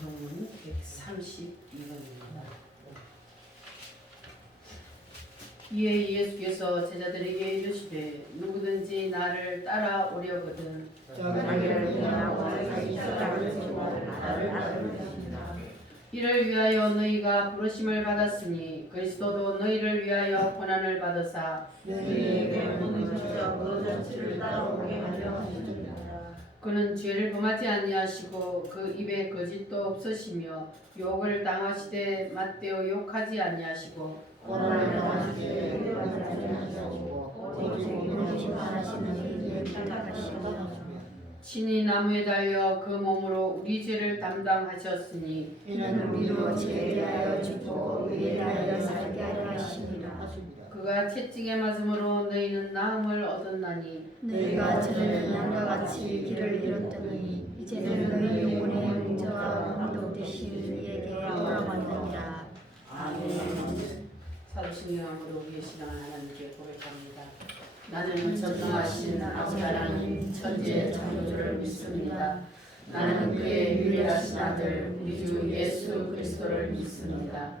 경우는 132번입니다. 이에 예수께서 제자들에게 이르시되 누구든지 나를 따라오려거든 자기를 위하여 자기 십자가를 지고 나를 따르는 것이니라. 이를 위하여 너희가 부르심을 받았으니 그리스도도 너희를 위하여 고난을 받으사 너희에게 몸을 주셔 그 전치를 따라오게 하려 하시니라. 그는 죄를 범하지 아니하시고 그 입에 거짓도 없으시며 욕을 당하시되 맞대어 욕하지 아니하시고 고난을 당하시되 위로하지 아니하시고 오직 이를 심판하시는 이에 택하시니라. 친히 나무에 달려 그 몸으로 우리 죄를 담당하셨으니 이는 우리로 죄에 대하여 죽고 의에 대하여 살게 하려 하시니라. 그가 채찍에 맞음으로 너희는 나음을 얻었나니 너희가 전에는 양과 같이 길을 잃었더니 이제는 너희 영혼의 문제와 감독 되신 이에게 돌아왔느니라. 아멘. 사도신경으로 우리의 신앙을 하나님께 고백합니다. 나는 전능하신 아버지 하나님 천지의 창조주를 믿습니다. 나는 그의 유일하신 아들 우리 주 예수 그리스도를 믿습니다.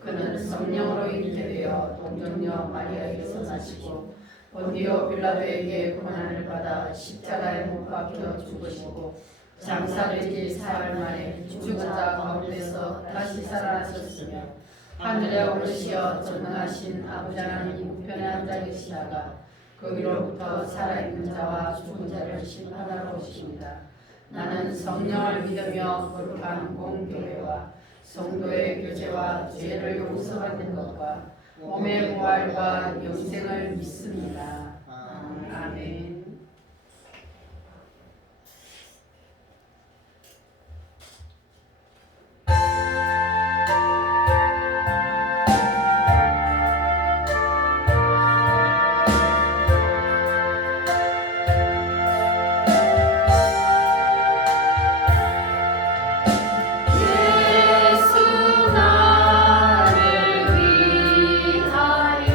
그는 성령으로 잉태되어 동정녀 마리아에게서 나시고 본디오 빌라도에게 고난을 받아 십자가에 못 박혀 죽으시고 장사되지 사흘 만에 죽은 자 가운데서 다시 살아나셨으며 하늘에 오르시어 전능하신 아버지 하나님 우편에 앉아 계시다가 거기로부터 살아있는 자와 죽은 자를 심판하러 오십니다. 나는 성령을 믿으며 거룩한 공교회와 성도의 교제와 죄를 용서받는 것과 몸의 부활과 영생을 믿습니다. 아멘. 예수 나를 위하여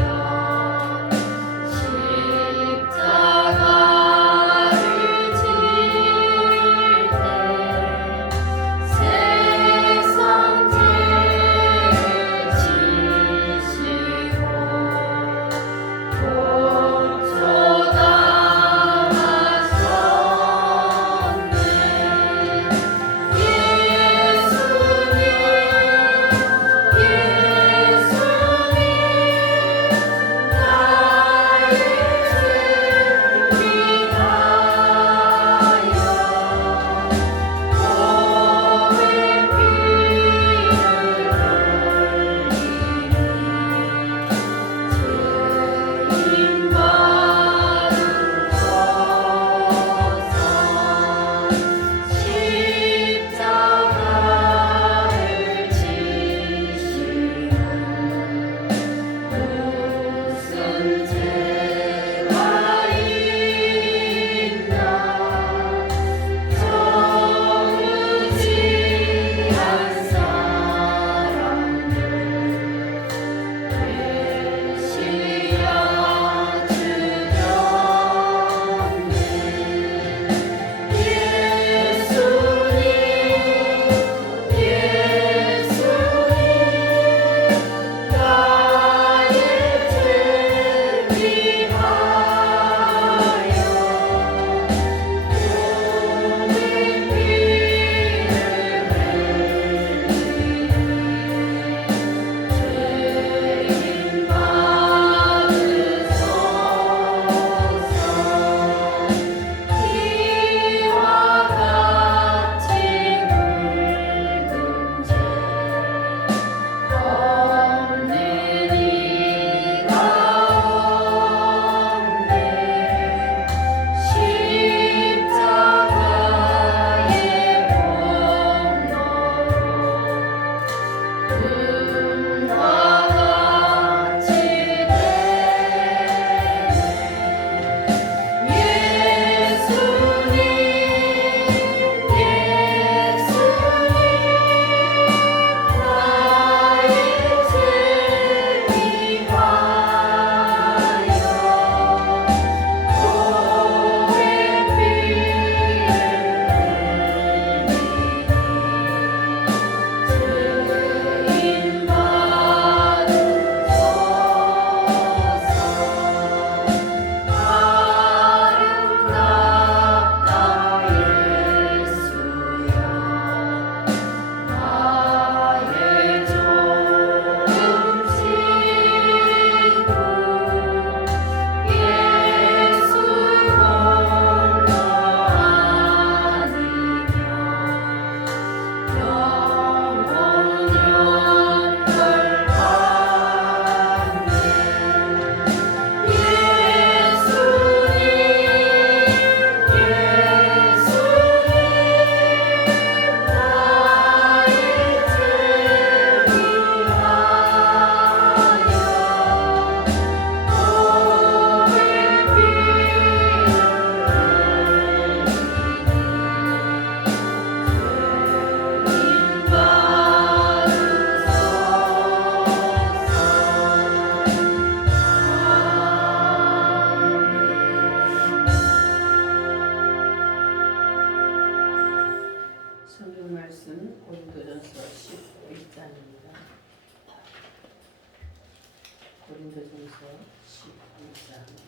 고린도전서 11장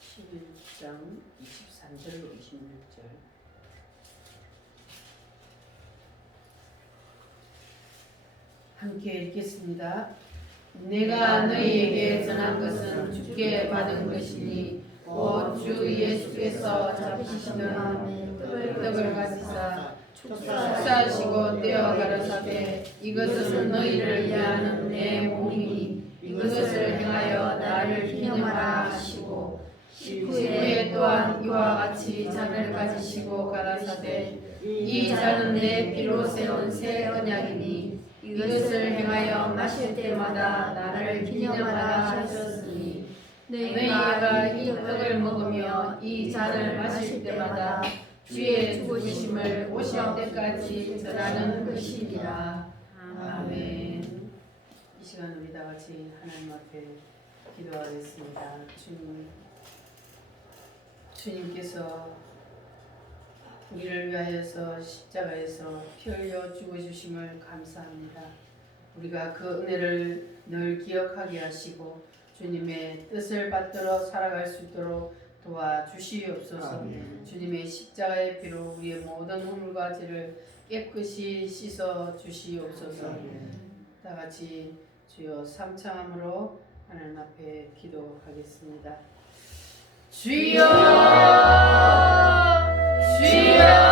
11장 23절로 26절. 함께 읽겠습니다. 내가 너희에게 전한 것은 주께 받은 것이니 곧 주 예수께서 잡히시는 밤에 떡을 가지사 축사하시고 떼어 가라사대 이것은 너희를 위하는 내 몸이니 이것을 행하여 나를 기념하라 하시고 후에 또한 이와 같이 잔을 가지시고 가라사대 이 잔은 내 피로 세운 새 언약이니 이것을 행하여 마실 때마다 나를 기념하라 하셨으니 너희가 이 떡을 먹으며 이 잔을 마실 때마다 주의 죽으심을 오실 때까지 전하는 것이니라. 아멘. 이 시간 우리 다 같이 하나님 앞에 기도하겠습니다. 주님께서 우리를 위하여서 십자가에서 피 흘려 죽어주심을 감사합니다. 우리가 그 은혜를 늘 기억하게 하시고 주님의 뜻을 받들어 살아갈 수 있도록 도와주시옵소서. 주님의 십자가의 피로 우리의 모든 허물과 죄를 깨끗이 씻어 주시옵소서. 다 같이 주여 삼창함으로 하나님 앞에 기도하겠습니다. 주여 주여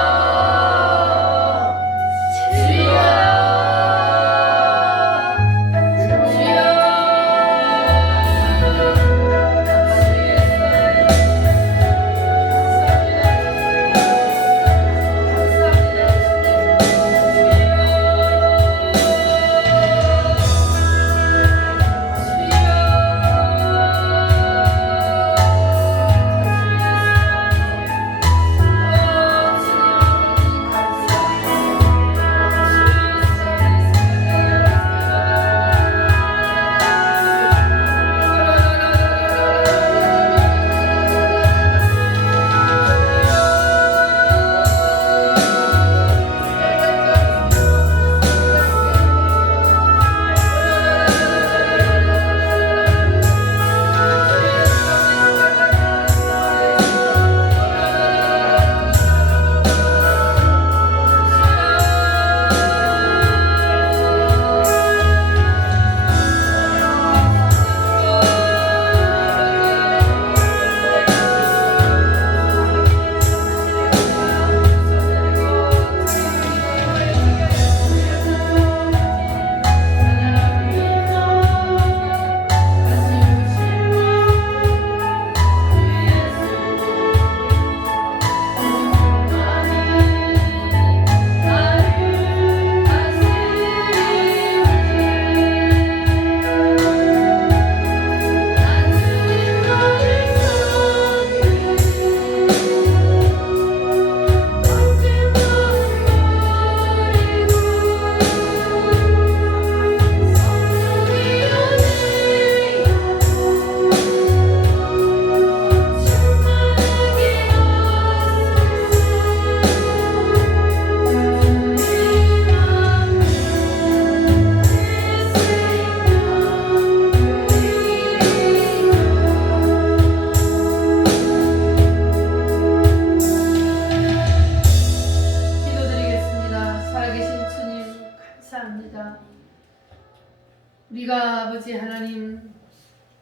우리가 아버지 하나님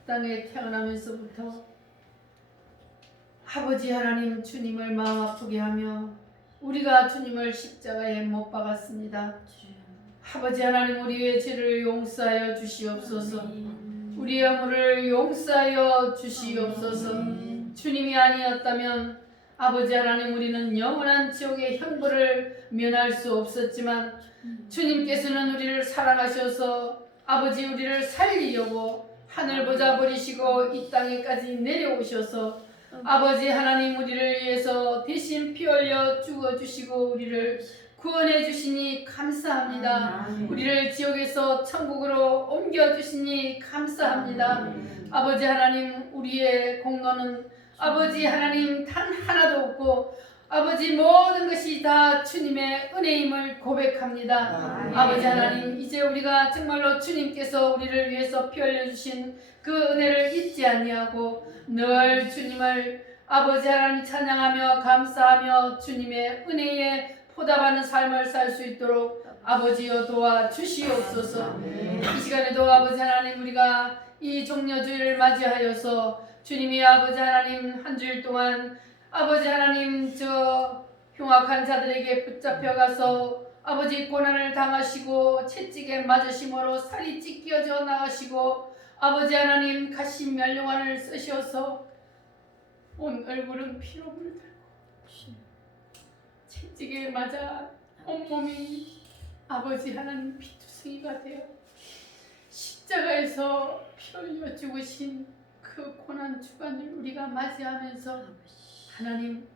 땅에 태어나면서부터 아버지 하나님 주님을 마음 아프게 하며 우리가 주님을 십자가에 못 박았습니다. 아버지 하나님 우리의 죄를 용서하여 주시옵소서. 우리의 허물을 용서하여 주시옵소서. 주님이 아니었다면 아버지 하나님 우리는 영원한 지옥의 형벌을 면할 수 없었지만 주님께서는 우리를 사랑하셔서 아버지 우리를 살리려고 하늘 보자 버리시고 이 땅에까지 내려오셔서 아버지 하나님 우리를 위해서 대신 피 흘려 죽어주시고 우리를 구원해 주시니 감사합니다. 우리를 지옥에서 천국으로 옮겨 주시니 감사합니다. 아버지 하나님, 우리의 공로는 아버지 하나님 단 하나도 없고 아버지 모든 것이 다 주님의 은혜임을 고백합니다. 아버지 하나님, 이제 우리가 정말로 주님께서 우리를 위해서 피 흘려 주신 그 은혜를 잊지 아니하고 늘 주님을 아버지 하나님 찬양하며 감사하며 주님의 은혜에 보답하는 삶을 살 수 있도록 아버지여 도와주시옵소서. 이 시간에도 아버지 하나님, 우리가 이 종려주일을 맞이하여서 주님이 아버지 하나님 한 주일 동안 아버지 하나님 저 흉악한 자들에게 붙잡혀가서 아버지 고난을 당하시고 채찍에 맞으심으로 살이 찢겨져 나가시고 아버지 하나님 가시 멸류관을 쓰셔서 온 얼굴은 피로 물들고 채찍에 맞아 온몸이 아버지 하나님 피투성이가 되어 십자가에서 피 흘려 죽으신 그 고난 주간을 우리가 맞이하면서 하나님,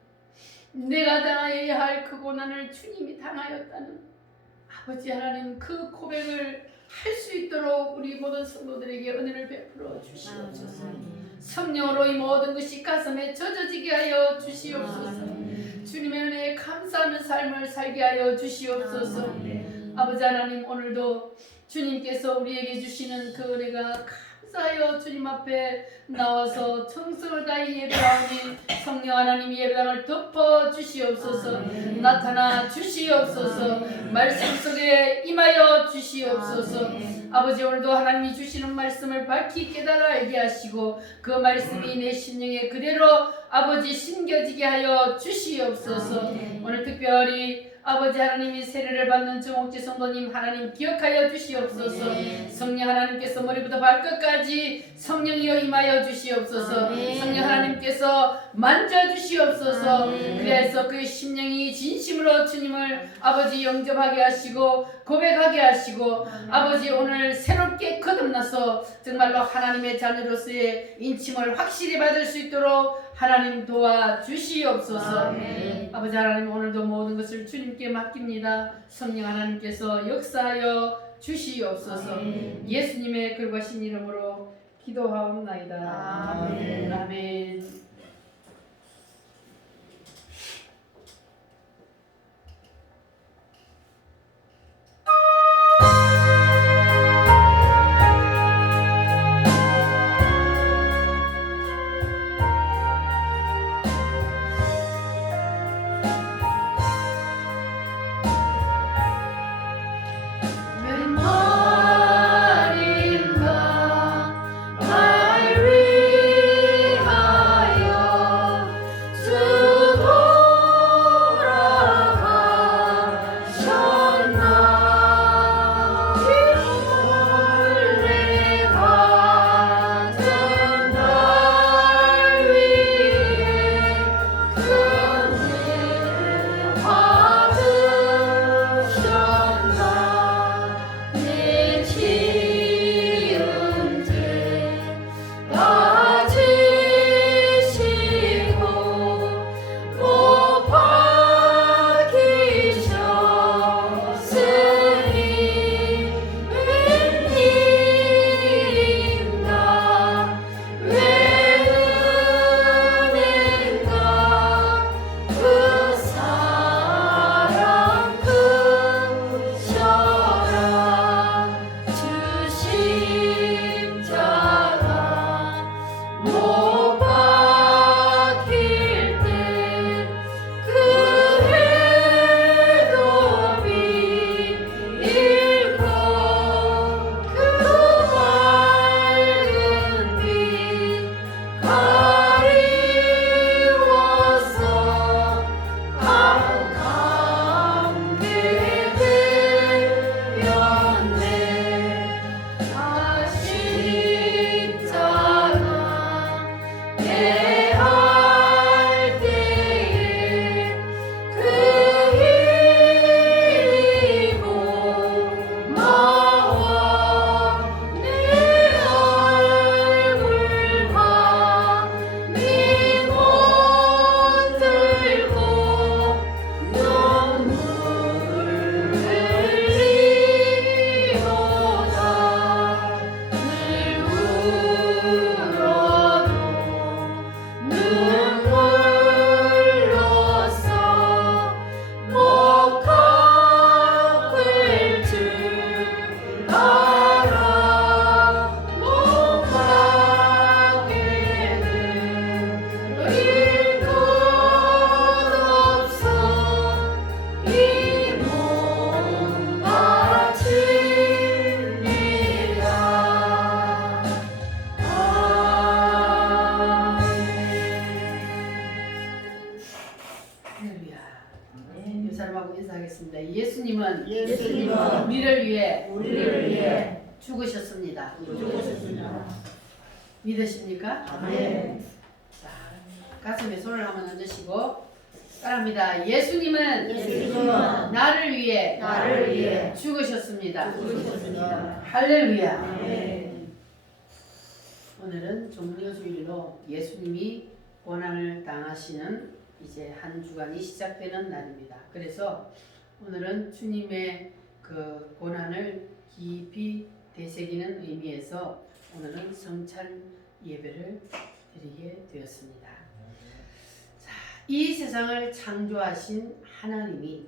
내가 당하여야 할 그 고난을 주님이 당하였다는 아버지 하나님 그 고백을 할 수 있도록 우리 모든 성도들에게 은혜를 베풀어 주시옵소서. 성령으로 이 모든 것이 가슴에 젖어지게 하여 주시옵소서. 주님의 은혜에 감사하는 삶을 살게 하여 주시옵소서. 아버지 하나님, 오늘도 주님께서 우리에게 주시는 그 은혜가 감사하여 주님 앞에 나와서 정성을 다해 예배하오니 성령 하나님 예배당을 덮어 주시옵소서. 나타나 주시옵소서. 말씀 속에 임하여 주시옵소서. 아버지, 오늘도 하나님이 주시는 말씀을 밝히 깨달아 알게 하시고 그 말씀이 내 심령에 그대로 아버지 심겨지게 하여 주시옵소서. 오늘 특별히 아버지 하나님이 세례를 받는 정옥지 성도님 하나님 기억하여 주시옵소서. 성령 하나님께서 머리부터 발끝까지 성령이여 임하여 주시옵소서. 성령 하나님께서 만져주시옵소서. 그래서 그 심령이 진심으로 주님을 아버지 영접하게 하시고 고백하게 하시고 아버지 오늘 새롭게 거듭나서 정말로 하나님의 자녀로서의 인침을 확실히 받을 수 있도록 하나님 도와주시옵소서. 아버지 하나님, 오늘도 모든 것을 주님께 맡깁니다. 성령 하나님께서 역사하여 주시옵소서. 예수님의 거룩하신 이름으로 기도하옵나이다. 아멘. 아멘. 날 위하여 예수님은 예수님은 우리를 위해 우리를 위해 죽으셨습니다. 죽으셨습니다. 믿으십니까? 아멘. 자, 가슴에 손을 한번 얹으시고 따라합니다. 예수님은 예수님은 나를 위해 나를 위해 죽으셨습니다. 죽으셨습니다. 할렐루야. 아멘. 오늘은 종려주일로 예수님이 고난을 당하시는 이제 한 주간이 시작되는 날입니다. 그래서 오늘은 주님의 그 고난을 깊이 되새기는 의미에서 오늘은 성찬 예배를 드리게 되었습니다. 자, 이 세상을 창조하신 하나님이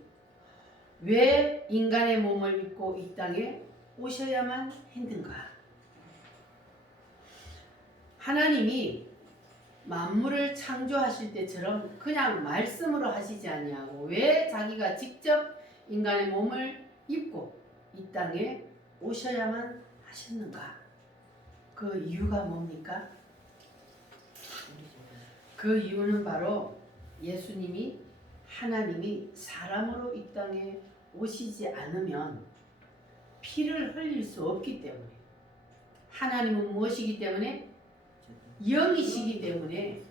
왜 인간의 몸을 입고 이 땅에 오셔야만 했는가? 하나님이 만물을 창조하실 때처럼 그냥 말씀으로 하시지 아니하고 왜 자기가 직접 인간의 몸을 입고 이 땅에 오셔야만 하셨는가? 그 이유가 뭡니까? 그 이유는 바로 예수님이 하나님이 사람으로 이 땅에 오시지 않으면 피를 흘릴 수 없기 때문에 하나님은 무엇이기 때문에? 영이시기 때문에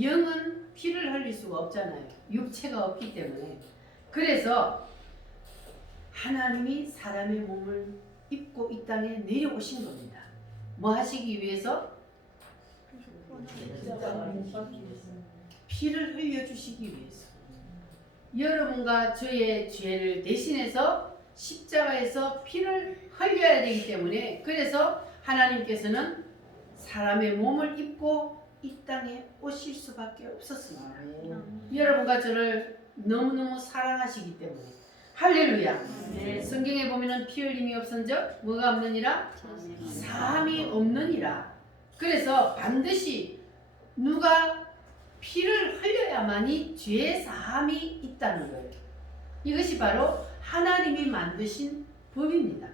영은 피를 흘릴 수가 없잖아요. 육체가 없기 때문에. 그래서 하나님이 사람의 몸을 입고 이 땅에 내려오신 겁니다. 뭐 하시기 위해서? 피를 흘려주시기 위해서. 여러분과 저의 죄를 대신해서 십자가에서 피를 흘려야 되기 때문에 그래서 하나님께서는 사람의 몸을 입고 이 땅에 오실 수밖에 없었습니다. 여러분과 저를 너무너무 사랑하시기 때문에. 할렐루야. 성경에 보면은 피 흘림이 없은즉 뭐가 없느니라? 사함이 없느니라. 그래서 반드시 누가 피를 흘려야만이 죄 사함이 있다는 거예요. 이것이 바로 하나님이 만드신 법입니다.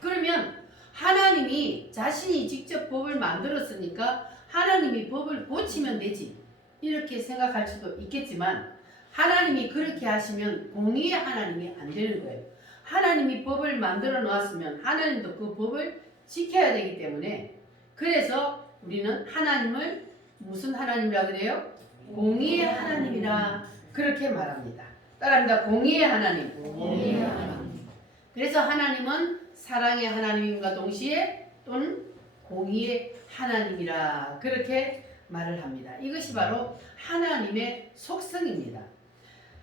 그러면 하나님이 자신이 직접 법을 만들었으니까 하나님이 법을 고치면 되지 이렇게 생각할 수도 있겠지만 하나님이 그렇게 하시면 공의의 하나님이 안 되는 거예요. 하나님이 법을 만들어 놓았으면 하나님도 그 법을 지켜야 되기 때문에 그래서 우리는 하나님을 무슨 하나님이라 그래요? 공의의 하나님이라 그렇게 말합니다. 따라합니다. 공의의 하나님. 공의의 하나님. 그래서 하나님은 사랑의 하나님과 동시에 또는 공의의 하나님이라 그렇게 말을 합니다. 이것이 바로 하나님의 속성입니다.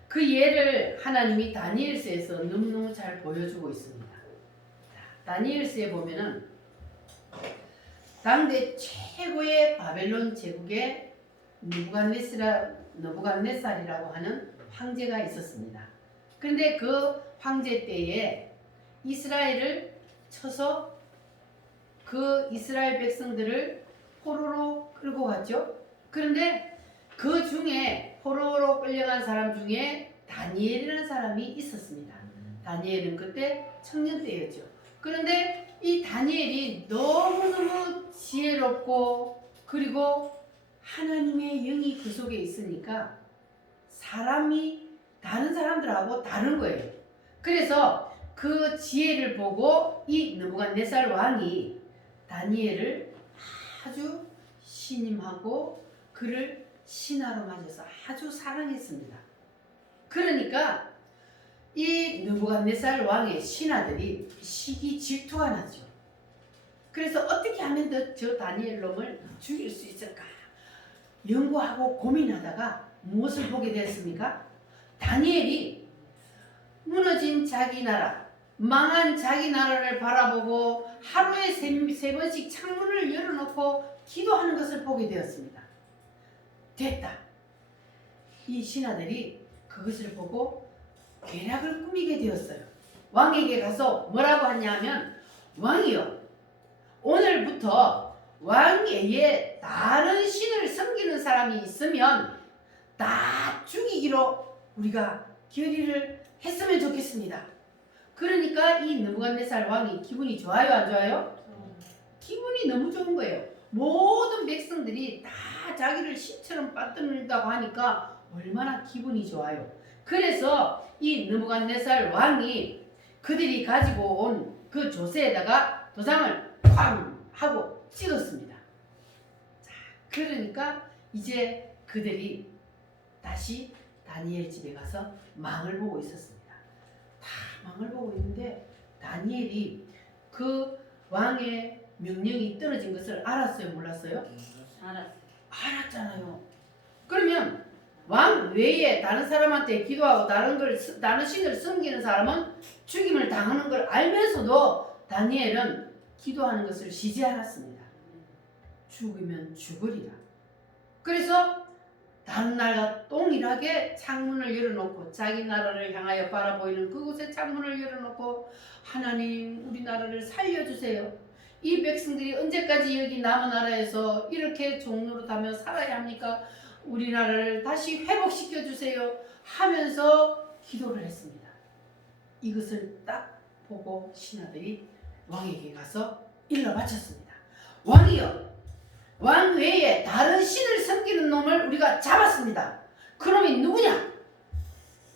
그 예를 하나님이 다니엘서에서 너무너무 잘 보여주고 있습니다. 다니엘서에 보면은 당대 최고의 바벨론 제국의 느부갓네살이라고 하는 황제가 있었습니다. 그런데 그 황제 때에 이스라엘을 쳐서 그 이스라엘 백성들을 포로로 끌고 갔죠. 그런데 그 중에 포로로 끌려간 사람 중에 다니엘이라는 사람이 있었습니다. 다니엘은 그때 청년 때였죠. 그런데 이 다니엘이 너무너무 지혜롭고 그리고 하나님의 영이 그 속에 있으니까 사람이 다른 사람들하고 다른 거예요. 그래서 그 지혜를 보고 이 느부갓네살 왕이 다니엘을 아주 신임하고 그를 신하로 맞아서 아주 사랑했습니다. 그러니까 이 느부갓네살 왕의 신하들이 시기 질투가 나죠. 그래서 어떻게 하면 저 다니엘 놈을 죽일 수 있을까 연구하고 고민하다가 무엇을 보게 되었습니까? 다니엘이 무너진 자기 나라, 망한 자기 나라를 바라보고 하루에 세 번씩 창문을 열어놓고 기도하는 것을 보게 되었습니다. 됐다. 이 신하들이 그것을 보고 계략을 꾸미게 되었어요. 왕에게 가서 뭐라고 하냐면 왕이여 오늘부터 왕에게 다른 신을 섬기는 사람이 있으면 다 죽이기로 우리가 결의를 했으면 좋겠습니다. 그러니까 이 느부갓네살 왕이 기분이 좋아요 안 좋아요? 기분이 너무 좋은 거예요. 모든 백성들이 다 자기를 신처럼 받들는다고 하니까 얼마나 기분이 좋아요. 그래서 이 느부갓네살 왕이 그들이 가지고 온 그 조세에다가 도장을 쾅 하고 찍었습니다. 자, 그러니까 이제 그들이 다시 다니엘 집에 가서 망을 보고 있었습니다. 다 망을 보고 있는데 다니엘이 그 왕의 명령이 떨어진 것을 알았어요, 몰랐어요? 알았어. 알았잖아요. 그러면 왕 외에 다른 사람한테 기도하고 다른 신을 섬기는 사람은 죽임을 당하는 걸 알면서도 다니엘은 기도하는 것을 쉬지 않았습니다. 죽으면 죽으리라. 그래서 다른 날과 동일하게 창문을 열어놓고 자기 나라를 향하여 바라보이는 그곳에 창문을 열어놓고 하나님 우리나라를 살려주세요. 이 백성들이 언제까지 여기 남은 나라에서 이렇게 종노릇하며 살아야 합니까? 우리나라를 다시 회복시켜 주세요 하면서 기도를 했습니다. 이것을 딱 보고 신하들이 왕에게 가서 일러 바쳤습니다. 왕이여, 왕 외에 다른 신을 섬기는 놈을 우리가 잡았습니다. 그놈이 누구냐?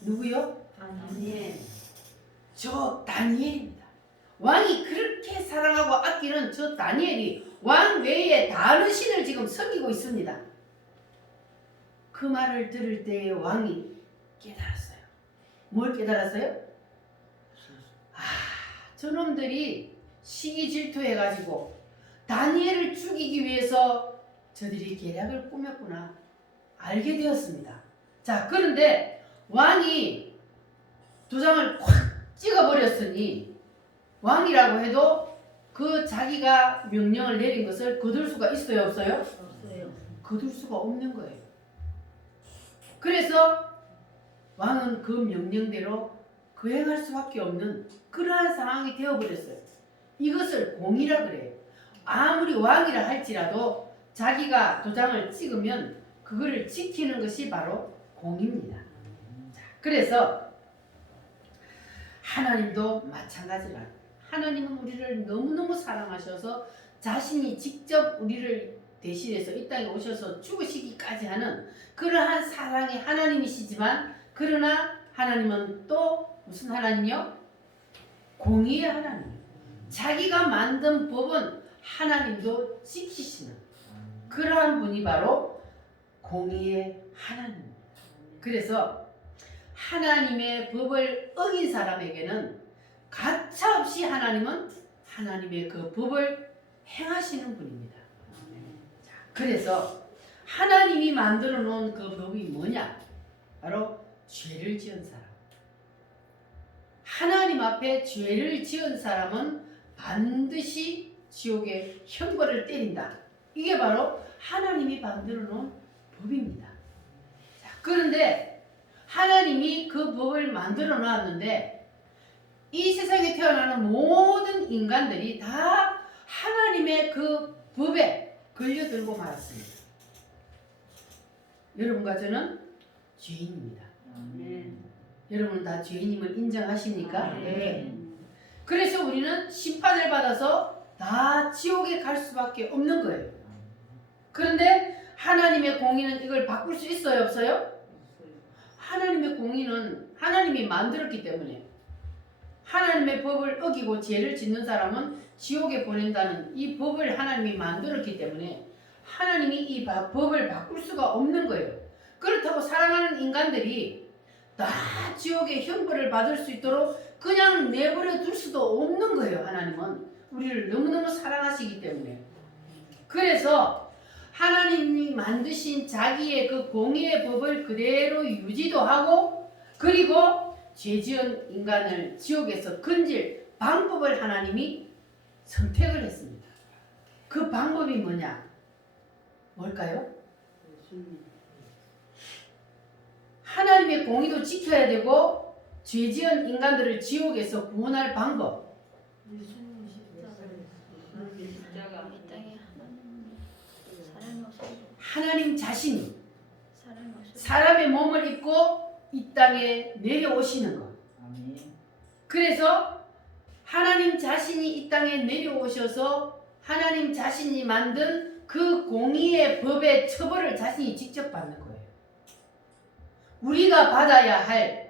누구요? 다니엘. 저 다니엘입니다. 왕이 그렇게 사랑하고 아끼는 저 다니엘이 왕 외에 다른 신을 지금 섬기고 있습니다. 그 말을 들을 때 왕이 깨달았어요. 뭘 깨달았어요? 저놈들이 시기 질투해가지고 다니엘을 죽이기 위해서 저들이 계략을 꾸몄구나 알게 되었습니다. 자, 그런데 왕이 도장을 콱 찍어버렸으니 왕이라고 해도 그 자기가 명령을 내린 것을 거둘 수가 있어요, 없어요? 없어요. 거둘 수가 없는 거예요. 그래서 왕은 그 명령대로 거행할 수밖에 없는 그러한 상황이 되어버렸어요. 이것을 공이라 그래요. 아무리 왕이라 할지라도 자기가 도장을 찍으면 그거를 지키는 것이 바로 공입니다. 자, 그래서 하나님도 마찬가지라. 하나님은 우리를 너무너무 사랑하셔서 자신이 직접 우리를 대신해서 이 땅에 오셔서 죽으시기까지 하는 그러한 사랑의 하나님이시지만, 그러나 하나님은 또 무슨 하나님이요? 공의의 하나님. 자기가 만든 법은 하나님도 지키시는 그러한 분이 바로 공의의 하나님입니다. 그래서 하나님의 법을 어긴 사람에게는 가차없이 하나님은 하나님의 그 법을 행하시는 분입니다. 자, 그래서 하나님이 만들어 놓은 그 법이 뭐냐? 바로 죄를 지은 사람. 하나님 앞에 죄를 지은 사람은 반드시 지옥의 형벌을 때린다. 이게 바로 하나님이 만들어 놓은 법입니다. 자, 그런데 하나님이 그 법을 만들어 놨는데 이 세상에 태어나는 모든 인간들이 다 하나님의 그 법에 걸려들고 말았습니다. 여러분과 저는 죄인입니다. 여러분은 다 죄인임을 인정하십니까? 네. 그래서 우리는 심판을 받아서 다 지옥에 갈 수밖에 없는 거예요. 그런데 하나님의 공의는 이걸 바꿀 수 있어요, 없어요? 하나님의 공의는 하나님이 만들었기 때문에, 하나님의 법을 어기고 죄를 짓는 사람은 지옥에 보낸다는 이 법을 하나님이 만들었기 때문에 하나님이 이 법을 바꿀 수가 없는 거예요. 그렇다고 사랑하는 인간들이 다 지옥의 형벌을 받을 수 있도록 그냥 내버려 둘 수도 없는 거예요. 하나님은 우리를 너무너무 사랑하시기 때문에. 그래서 하나님이 만드신 자기의 그 공의의 법을 그대로 유지도 하고, 그리고 죄지은 인간을 지옥에서 건질 방법을 하나님이 선택을 했습니다. 그 방법이 뭐냐? 뭘까요? 하나님의 공의도 지켜야 되고 죄지은 인간들을 지옥에서 구원할 방법. 이 땅에 사람이 없어요. 하나님 자신이 사람이 없어요. 사람의 몸을 입고 이 땅에 내려오시는 것. 그래서 하나님 자신이 이 땅에 내려오셔서 하나님 자신이 만든 그 공의의 법의 처벌을 자신이 직접 받는 거예요. 우리가 받아야 할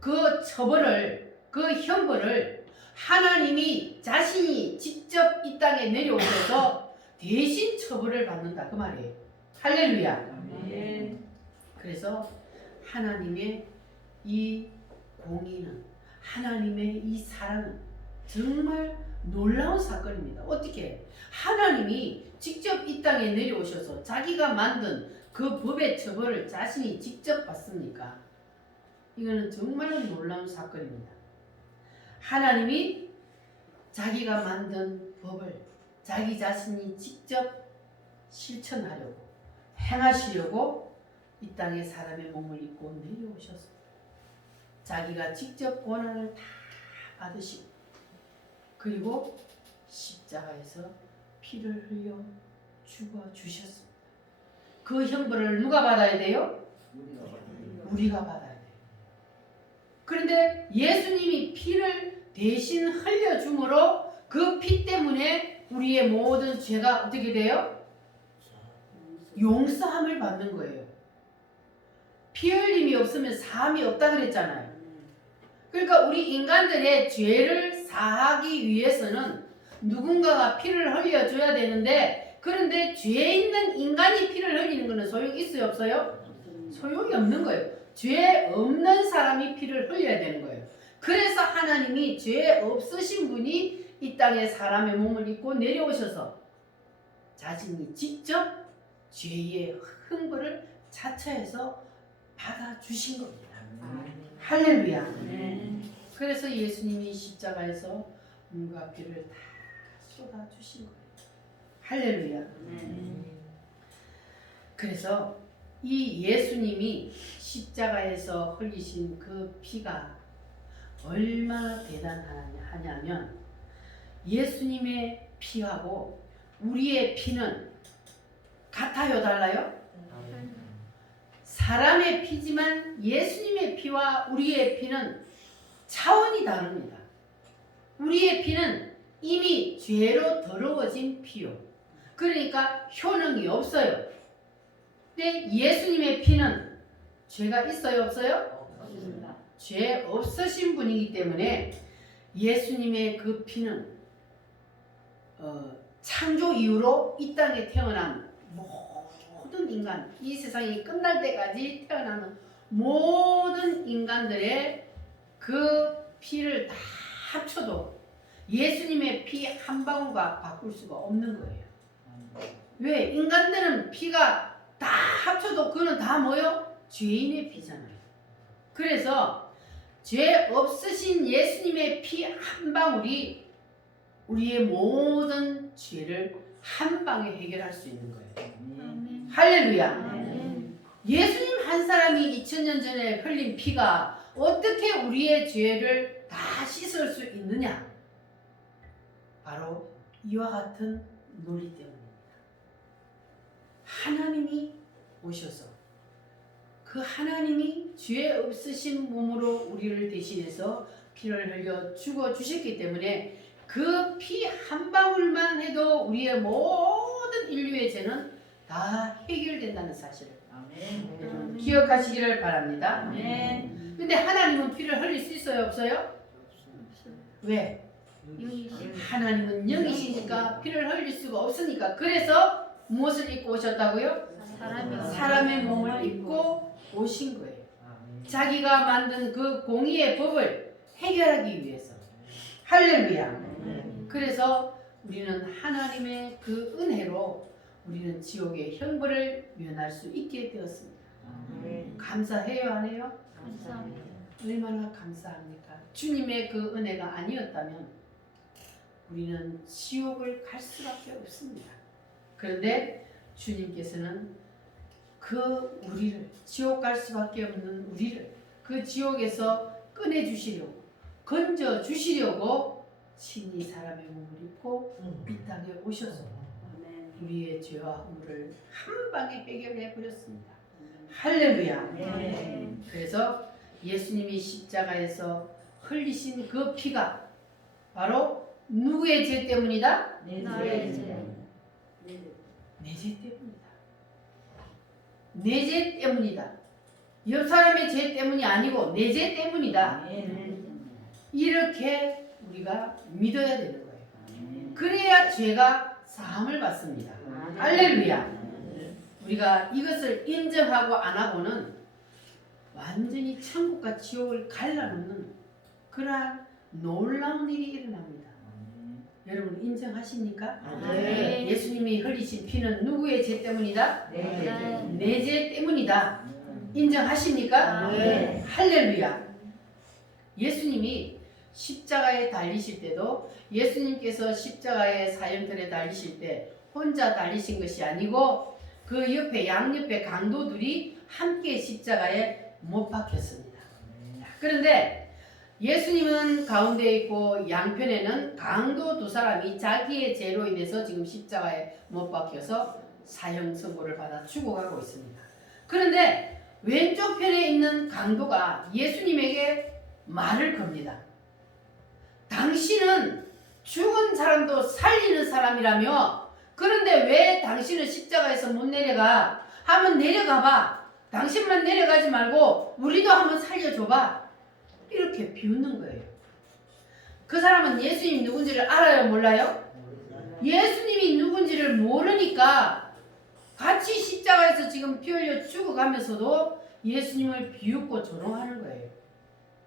그 처벌을, 그 형벌을 하나님이 자신이 직접 이 땅에 내려오셔서 대신 처벌을 받는다 그 말이에요. 할렐루야. 아멘. 그래서 하나님의 이 공의는, 하나님의 이 사랑은 정말 놀라운 사건입니다. 어떻게? 하나님이 직접 이 땅에 내려오셔서 자기가 만든 그 법의 처벌을 자신이 직접 받습니까? 이거는 정말로 놀라운 사건입니다. 하나님이 자기가 만든 법을 자기 자신이 직접 실천하려고, 행하시려고 이 땅에 사람의 몸을 입고 내려오셔서 자기가 직접 고난을 다 받으시고, 그리고 십자가에서 피를 흘려 죽어 주셨습니다. 그 형벌을 누가 받아야 돼요? 우리가 받아야 돼요. 그런데 예수님이 피를 대신 흘려줌으로 그 피 때문에 우리의 모든 죄가 어떻게 돼요? 용서함을 받는 거예요. 피 흘림이 없으면 사함이 없다 그랬잖아요. 그러니까 우리 인간들의 죄를 사하기 위해서는 누군가가 피를 흘려줘야 되는데, 그런데 죄 있는 인간이 피를 흘리는 것은 소용이 있어요, 없어요? 소용이 없는 거예요. 죄 없는 사람이 피를 흘려야 되는 거예요. 그래서 하나님이 죄 없으신 분이 이 땅에 사람의 몸을 입고 내려오셔서 자신이 직접 죄의 형벌을 자처해서 받아주신 겁니다. 할렐루야. 그래서 예수님이 십자가에서 물과 피를 다 쏟아주신 거예요. 할렐루야. 그래서 이 예수님이 십자가에서 흘리신 그 피가 얼마나 대단하냐면, 예수님의 피하고 우리의 피는 같아요, 달라요? 사람의 피지만 예수님의 피와 우리의 피는 차원이 다릅니다. 우리의 피는 이미 죄로 더러워진 피요. 그러니까 효능이 없어요. 근데 예수님의 피는 죄가 있어요, 없어요? 없습니다. 죄 없으신 분이기 때문에 예수님의 그 피는 창조 이후로 이 땅에 태어난 모든 인간, 이 세상이 끝날 때까지 태어나는 모든 인간들의 그 피를 다 합쳐도 예수님의 피 한 방울과 바꿀 수가 없는 거예요. 왜? 인간들은 피가 다 합쳐도 그는 다 뭐요? 죄인의 피잖아요. 그래서 죄 없으신 예수님의 피 한 방울이 우리의 모든 죄를 한 방에 해결할 수 있는 거예요. 할렐루야. 예수님 한 사람이 2000년 전에 흘린 피가 어떻게 우리의 죄를 다 씻을 수 있느냐? 바로 이와 같은 논리 때문입니다. 하나님이 오셔서 그 하나님이 죄 없으신 몸으로 우리를 대신해서 피를 흘려 죽어 주셨기 때문에 그 피 한 방울만 해도 우리의 모든 인류의 죄는 다 해결된다는 사실을 아멘. 기억하시기를 바랍니다. 아멘. 근데 하나님은 피를 흘릴 수 있어요, 없어요? 왜? 하나님은 영이시니까 피를 흘릴 수가 없으니까. 그래서 무엇을 입고 오셨다고요? 사람의 몸을 입고 오신 거예요. 자기가 만든 그 공의의 법을 해결하기 위해서. 할렐루야. 그래서 우리는 하나님의 그 은혜로 우리는 지옥의 형벌을 면할 수 있게 되었습니다. 감사해요, 안 해요? 감사합니다. 얼마나 감사합니까? 주님의 그 은혜가 아니었다면 우리는 지옥을 갈 수밖에 없습니다. 그런데 주님께서는 그 우리를, 지옥 갈 수밖에 없는 우리를 그 지옥에서 꺼내주시려고, 건져주시려고 친히 사람의 몸을 입고 이 땅에 오셔서 우리의 죄와 허물을 한 방에 해결해 버렸습니다. 할렐루야. 그래서 예수님이 십자가에서 흘리신 그 피가 바로 누구의 죄 때문이다? 나의 죄. 내 죄 때문이다. 내 죄 때문이다. 옆 사람의 죄 때문이 아니고 내 죄 때문이다. 이렇게 우리가 믿어야 되는 거예요. 그래야 죄가 사함을 받습니다. 할렐루야. 우리가 이것을 인정하고 안 하고는 완전히 천국과 지옥을 갈라놓는 그러한 놀라운 일이 일어납니다. 여러분 인정하십니까? 네. 예수님이 흘리신 피는 누구의 죄 때문이다? 네. 내 죄 때문이다. 인정하십니까? 네. 할렐루야. 예수님이 십자가에 달리실 때도 예수님께서 십자가의 사형틀에 달리실 때 혼자 달리신 것이 아니고 그 옆에 양옆에 강도들이 함께 십자가에 못 박혔습니다. 그런데 예수님은 가운데 있고 양편에는 강도 두 사람이 자기의 죄로 인해서 지금 십자가에 못 박혀서 사형 선고를 받아 죽어가고 있습니다. 그런데 왼쪽 편에 있는 강도가 예수님에게 말을 겁니다. 당신은 죽은 사람도 살리는 사람이라며 그런데 왜 당신은 십자가에서 못 내려가? 한번 내려가봐. 당신만 내려가지 말고 우리도 한번 살려줘봐. 이렇게 비웃는 거예요. 그 사람은 예수님이 누군지를 알아요? 몰라요? 예수님이 누군지를 모르니까 같이 십자가에서 지금 피 흘려 죽어가면서도 예수님을 비웃고 조롱하는 거예요.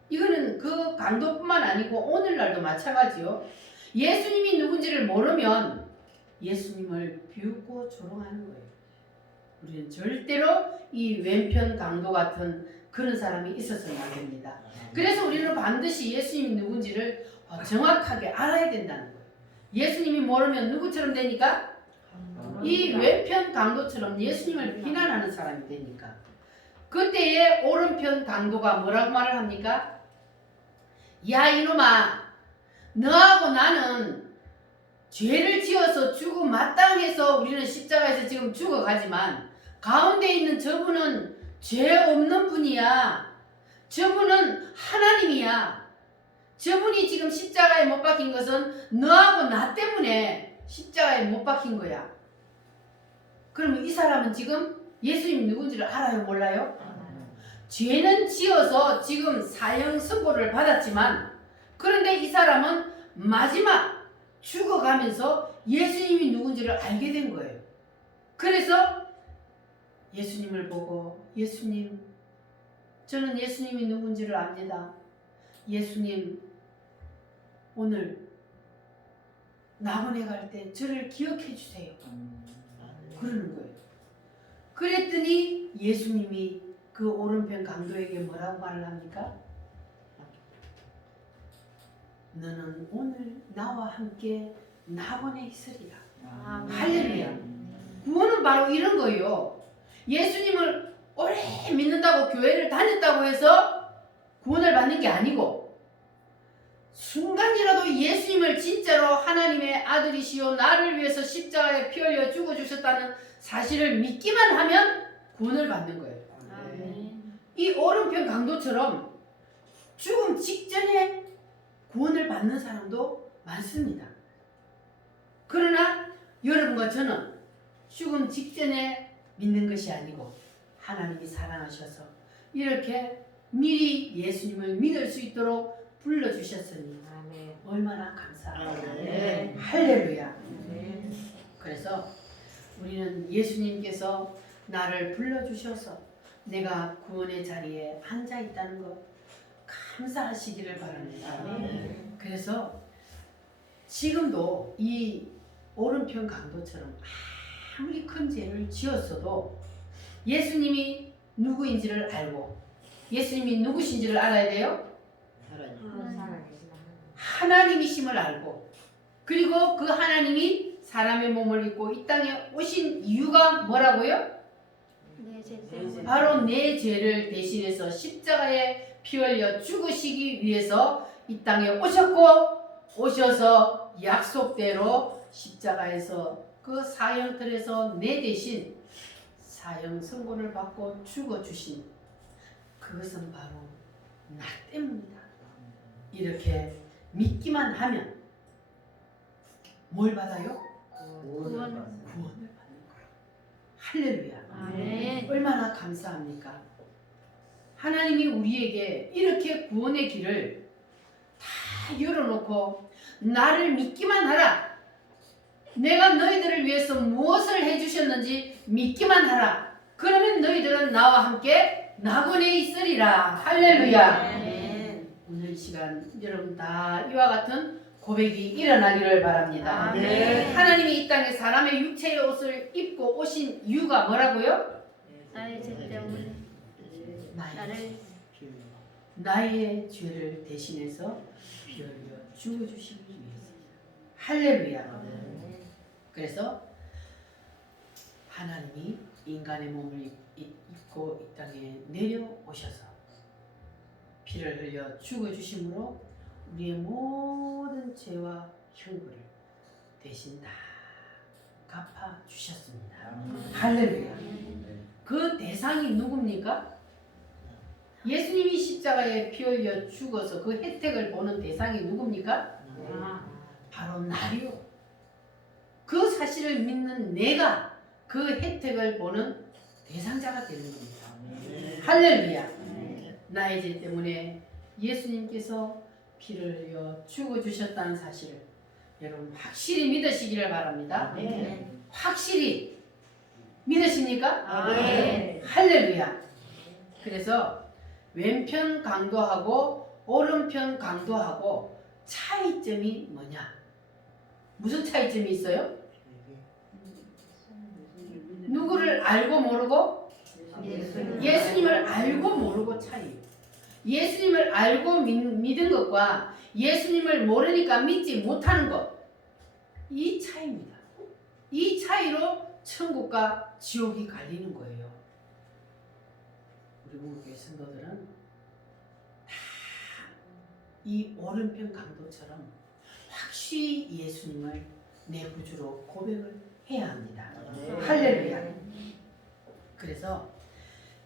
이거는 그 강도뿐만 아니고 오늘날도 마찬가지요. 예수님이 누군지를 모르면 예수님을 비웃고 조롱하는 거예요. 우리는 절대로 이 왼편 강도 같은 그런 사람이 있어서는 안 됩니다. 그래서 우리는 반드시 예수님이 누군지를 정확하게 알아야 된다는 거예요. 예수님이 모르면 누구처럼 되니까? 이 왼편 강도처럼 예수님을 비난하는 사람이 되니까. 그때의 오른편 강도가 뭐라고 말을 합니까? 야 이놈아, 너하고 나는 죄를 지어서 죽음 마땅해서 우리는 십자가에서 지금 죽어가지만 가운데 있는 저분은 죄 없는 분이야. 저분은 하나님이야. 저분이 지금 십자가에 못 박힌 것은 너하고 나 때문에 십자가에 못 박힌 거야. 그러면 이 사람은 지금 예수님 누군지를 알아요? 몰라요? 죄는 지어서 지금 사형 선고를 받았지만 그런데 이 사람은 마지막 죽어가면서 예수님이 누군지를 알게 된 거예요. 그래서 예수님을 보고 예수님, 저는 예수님이 누군지를 압니다. 예수님, 오늘 낙원에 갈 때 저를 기억해 주세요. 그러는 거예요. 그랬더니 예수님이 그 오른편 강도에게 뭐라고 말을 합니까? 너는 오늘 나와 함께 낙원에 있으리라. 할렐루야. 구원은 바로 이런 거예요. 예수님을 오래 믿는다고 교회를 다녔다고 해서 구원을 받는 게 아니고 순간이라도 예수님을 진짜로 하나님의 아들이시요 나를 위해서 십자가에 피 흘려 죽어주셨다는 사실을 믿기만 하면 구원을 받는 거예요. 이 오른편 강도처럼 죽음 직전에 구원을 받는 사람도 많습니다. 그러나 여러분과 저는 죽음 직전에 믿는 것이 아니고 하나님이 사랑하셔서 이렇게 미리 예수님을 믿을 수 있도록 불러주셨으니 얼마나 감사합니다. 할렐루야. 그래서 우리는 예수님께서 나를 불러주셔서 내가 구원의 자리에 앉아 있다는 것 감사하시기를 바랍니다. 그래서 지금도 이 오른편 강도처럼 아무리 큰 죄를 지었어도 예수님이 누구인지를 알고 예수님이 누구신지를 알아야 돼요. 하나님이심을 알고 그리고 그 하나님이 사람의 몸을 입고 이 땅에 오신 이유가 뭐라고요? 바로 내 죄를 대신해서 십자가에 피 흘려 죽으시기 위해서 이 땅에 오셨고 오셔서 약속대로 십자가에서 그 사형틀에서 내 대신 사형 선고를 받고 죽어주신 그것은 바로 나 때문이다. 이렇게 믿기만 하면 뭘 받아요? 구원을 받는 거예요. 할렐루야. 아멘. 얼마나 감사합니까? 하나님이 우리에게 이렇게 구원의 길을 다 열어놓고 나를 믿기만 하라. 내가 너희들을 위해서 무엇을 해주셨는지 믿기만 하라. 그러면 너희들은 나와 함께 낙원에 있으리라. 할렐루야. 오늘 이 시간 여러분 다 이와 같은 고백이 일어나기를 바랍니다. 아멘. 하나님이 이 땅에 사람의 육체의 옷을 입고 오신 이유가 뭐라고요? 나의 죄 때문에 나를 나의 죄를 대신해서 피 흘려 죽어주시기 위해서. 할렐루야. 그래서 하나님이 인간의 몸을 입고 이 땅에 내려오셔서 피를 흘려 죽어주심으로 우리의 모든 죄와 흉부를 대신 다 갚아주셨습니다. 할렐루야. 그 대상이 누굽니까? 예수님이 십자가에 피 흘려 죽어서 그 혜택을 보는 대상이 누굽니까? 바로 나요. 그 사실을 믿는 내가 그 혜택을 보는 대상자가 되는 겁니다. 할렐루야. 나의 죄 때문에 예수님께서 피를 흘려 죽어주셨다는 사실을 여러분 확실히 믿으시기를 바랍니다. 확실히 믿으십니까? 할렐루야. 그래서 왼편 강도하고 오른편 강도하고 차이점이 뭐냐? 무슨 차이점이 있어요? 누구를 알고 모르고? 예수님을 알고 모르고 차이. 예수님을 알고 믿은 것과 예수님을 모르니까 믿지 못하는 것. 이 차이입니다. 이 차이로 천국과 지옥이 갈리는 거예요. 우리 목교회 성도들은 다 이 오른편 강도처럼 확실히 예수님을 내 구주로 고백을 해야 합니다. 할렐루야. 그래서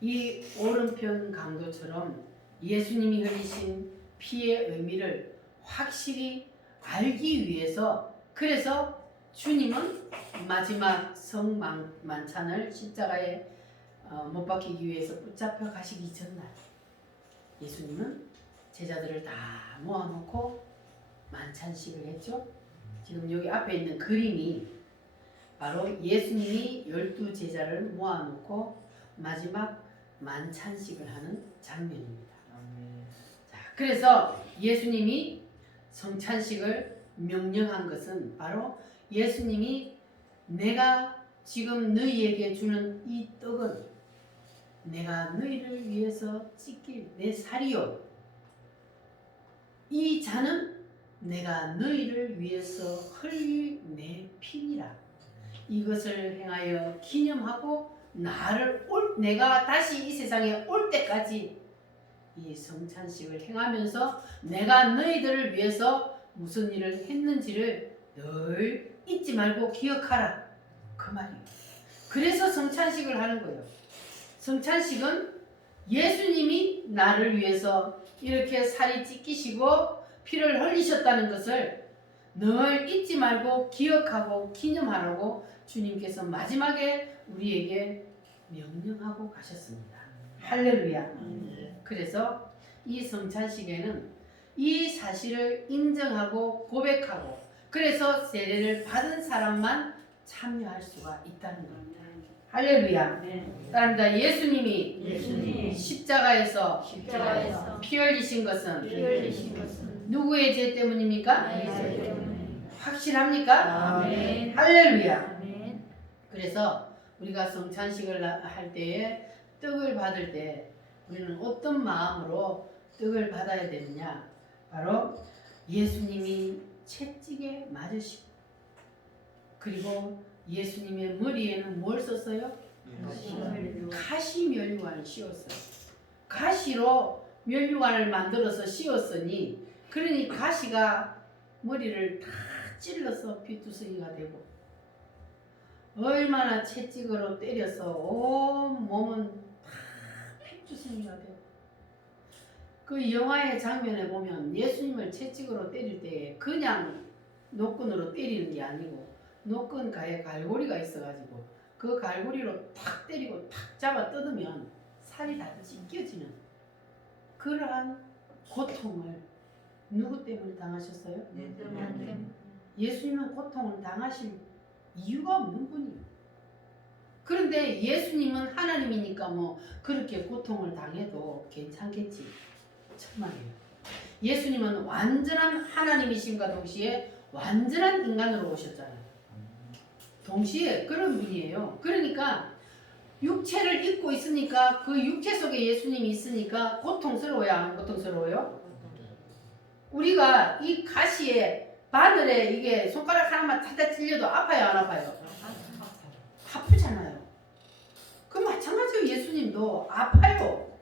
이 오른편 강도처럼 예수님이 흘리신 피의 의미를 확실히 알기 위해서, 그래서 주님은 마지막 성만찬을 십자가에 못 박히기 위해서 붙잡혀 가시기 전날 예수님은 제자들을 다 모아놓고 만찬식을 했죠. 지금 여기 앞에 있는 그림이 바로 예수님이 12제자를 모아놓고 마지막 만찬식을 하는 장면입니다. 자, 그래서 예수님이 성찬식을 명령한 것은 바로 예수님이 내가 지금 너희에게 주는 이 떡은 내가 너희를 위해서 찢길 내 살이요, 이 잔은 내가 너희를 위해서 흘릴 내 피니라. 이것을 행하여 기념하고 내가 다시 이 세상에 올 때까지 이 성찬식을 행하면서 내가 너희들을 위해서 무슨 일을 했는지를 늘 잊지 말고 기억하라. 그 말이에요. 그래서 성찬식을 하는 거예요. 성찬식은 예수님이 나를 위해서 이렇게 살이 찢기시고 피를 흘리셨다는 것을 늘 잊지 말고 기억하고 기념하라고 주님께서 마지막에 우리에게 명령하고 가셨습니다. 할렐루야. 그래서 이 성찬식에는 이 사실을 인정하고 고백하고 그래서 세례를 받은 사람만 참여할 수가 있다는 겁니다. 할렐루야. 따릅니다. 예수님이 십자가에서 피 흘리신 것은 누구의 죄 때문입니까? 확실합니까? 할렐루야. 그래서 우리가 성찬식을 할 때에 떡을 받을 때 우리는 어떤 마음으로 떡을 받아야 되느냐? 바로 예수님이 채찍에 맞으시고 그리고 예수님의 머리에는 뭘 썼어요? 가시 면류관을 씌웠어요. 가시로 면류관을 만들어서 씌웠으니 그러니 가시가 머리를 다 찔러서 피투성이가 되고 얼마나 채찍으로 때려서 온 몸은 다 피투성이가 되고 그 영화의 장면에 보면 예수님을 채찍으로 때릴 때 그냥 노끈으로 때리는 게 아니고 노끈 가에 갈고리가 있어가지고 그 갈고리로 탁 때리고 탁 잡아 뜯으면 살이 다 찢겨지는 그러한 고통을 누구 때문에 당하셨어요? 하나님 예수님은 고통을 당하실 이유가 없는 분이에요. 그런데 예수님은 하나님이니까 뭐 그렇게 고통을 당해도 괜찮겠지. 정말이에요. 예수님은 완전한 하나님이심과 동시에 완전한 인간으로 오셨잖아요. 동시에 그런 분이에요. 그러니까 육체를 입고 있으니까 그 육체 속에 예수님이 있으니까 고통스러워요? 안 고통스러워요? 우리가 이 가시에 바늘에 이게 손가락 하나만 타다 찔려도 아파요? 안 아파요? 아프잖아요. 그 마찬가지로 예수님도 아파요.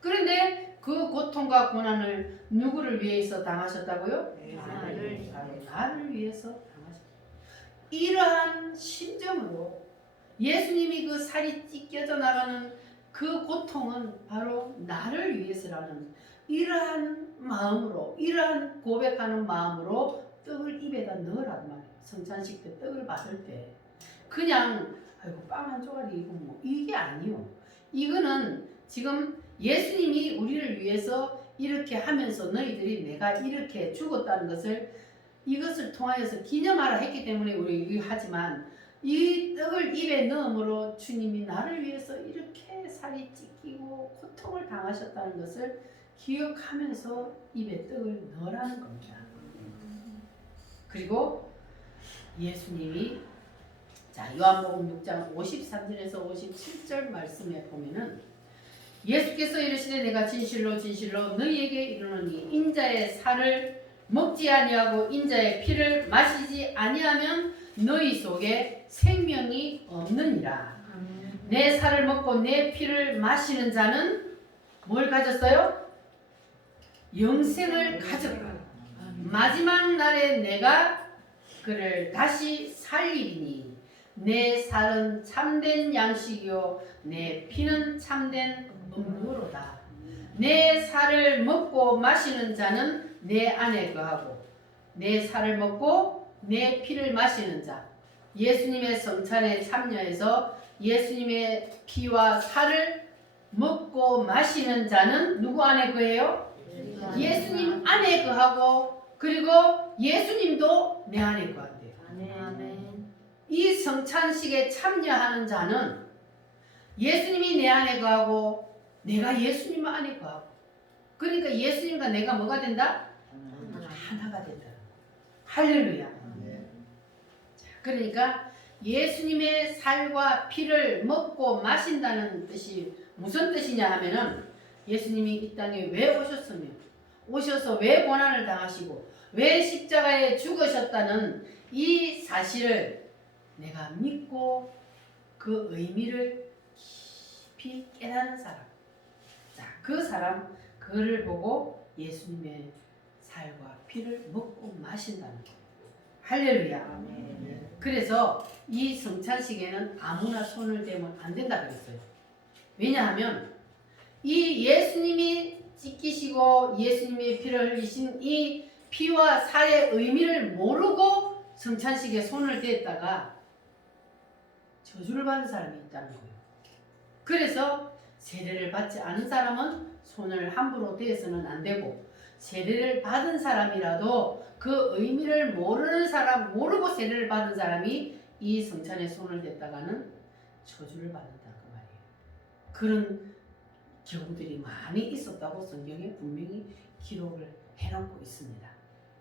그런데 그 고통과 고난을 누구를 위해서 당하셨다고요? 나를 위해서 당하셨다. 이러한 심정으로 예수님이 그 살이 찢겨져 나가는 그 고통은 바로 나를 위해서라는 이러한 마음으로, 이러한 고백하는 마음으로 떡을 입에다 넣으란 말이에요. 성찬식 때 떡을 받을 때 그냥 아이고 빵 한 조각이 이거 뭐 이게 아니요. 이거는 지금 예수님이 우리를 위해서 이렇게 하면서 너희들이 내가 이렇게 죽었다는 것을 이것을 통하여서 기념하라 했기 때문에 우리 이거 하지만 이 떡을 입에 넣음으로 주님이 나를 위해서 이렇게 살이 찢기고 고통을 당하셨다는 것을 기억하면서 입에 떡을 넣으라는 겁니다. 그리고 예수님이 자 요한복음 6장 53절에서 57절 말씀에 보면은 예수께서 이르시되 내가 진실로 진실로 너희에게 이르노니 인자의 살을 먹지 아니하고 인자의 피를 마시지 아니하면 너희 속에 생명이 없느니라. 내 살을 먹고 내 피를 마시는 자는 뭘 가졌어요? 영생을 가졌고 마지막 날에 내가 그를 다시 살리리니 내 살은 참된 양식이요 내 피는 참된 음료로다. 내 살을 먹고 마시는 자는 내 안에 거하고 내 살을 먹고 내 피를 마시는 자 예수님의 성찬에 참여해서 예수님의 피와 살을 먹고 마시는 자는 누구 안에 거해요? 예수님 안에 거하고 그리고 예수님도 내 안에 거한대요. 아멘. 이 성찬식에 참여하는 자는 예수님이 내 안에 거하고 내가 예수님 안에 거하고 그러니까 예수님과 내가 뭐가 된다? 하나가 된다. 할렐루야. 자, 그러니까 예수님의 살과 피를 먹고 마신다는 뜻이 무슨 뜻이냐 하면은 예수님이 이 땅에 왜 오셨으며 오셔서 왜 고난을 당하시고 왜 십자가에 죽으셨다는 이 사실을 내가 믿고 그 의미를 깊이 깨닫는 사람. 자, 그 사람 그를 보고 예수님의 살과 피를 먹고 마신다는 거예요. 할렐루야. 그래서 이 성찬식에는 아무나 손을 대면 안 된다 그랬어요. 왜냐하면 이 예수님이 찢기시고 예수님의 피를 흘리신 이 피와 살의 의미를 모르고 성찬식에 손을 댔다가 저주를 받는 사람이 있다는 거예요. 그래서 세례를 받지 않은 사람은 손을 함부로 대서는 안 되고 세례를 받은 사람이라도 그 의미를 모르는 사람, 모르고 세례를 받은 사람이 이 성찬에 손을 댔다가는 저주를 받는다 그 말이에요. 그런 경우들이 많이 있었다고 성경에 분명히 기록을 해놓고 있습니다.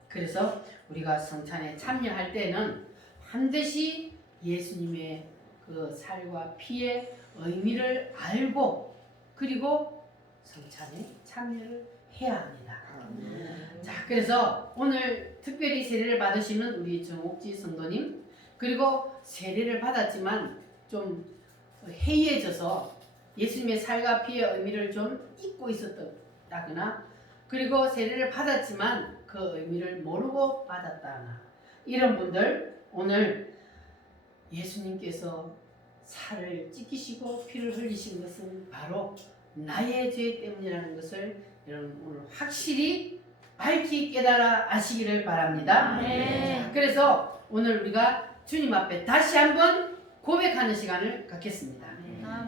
그래서 우리가 성찬에 참여할 때는 반드시 예수님의 그 살과 피의 의미를 알고 그리고 성찬에 참여를 해야 합니다. 자, 그래서 오늘 특별히 세례를 받으시는 우리 정옥지 성도님 그리고 세례를 받았지만 좀 해이해져서 예수님의 살과 피의 의미를 좀 잊고 있었다거나 그리고 세례를 받았지만 그 의미를 모르고 받았다거나 이런 분들 오늘 예수님께서 살을 찢기시고 피를 흘리신 것은 바로 나의 죄 때문이라는 것을 여러분 오늘 확실히 밝히 깨달아 아시기를 바랍니다. 네. 그래서 오늘 우리가 주님 앞에 다시 한번 고백하는 시간을 갖겠습니다.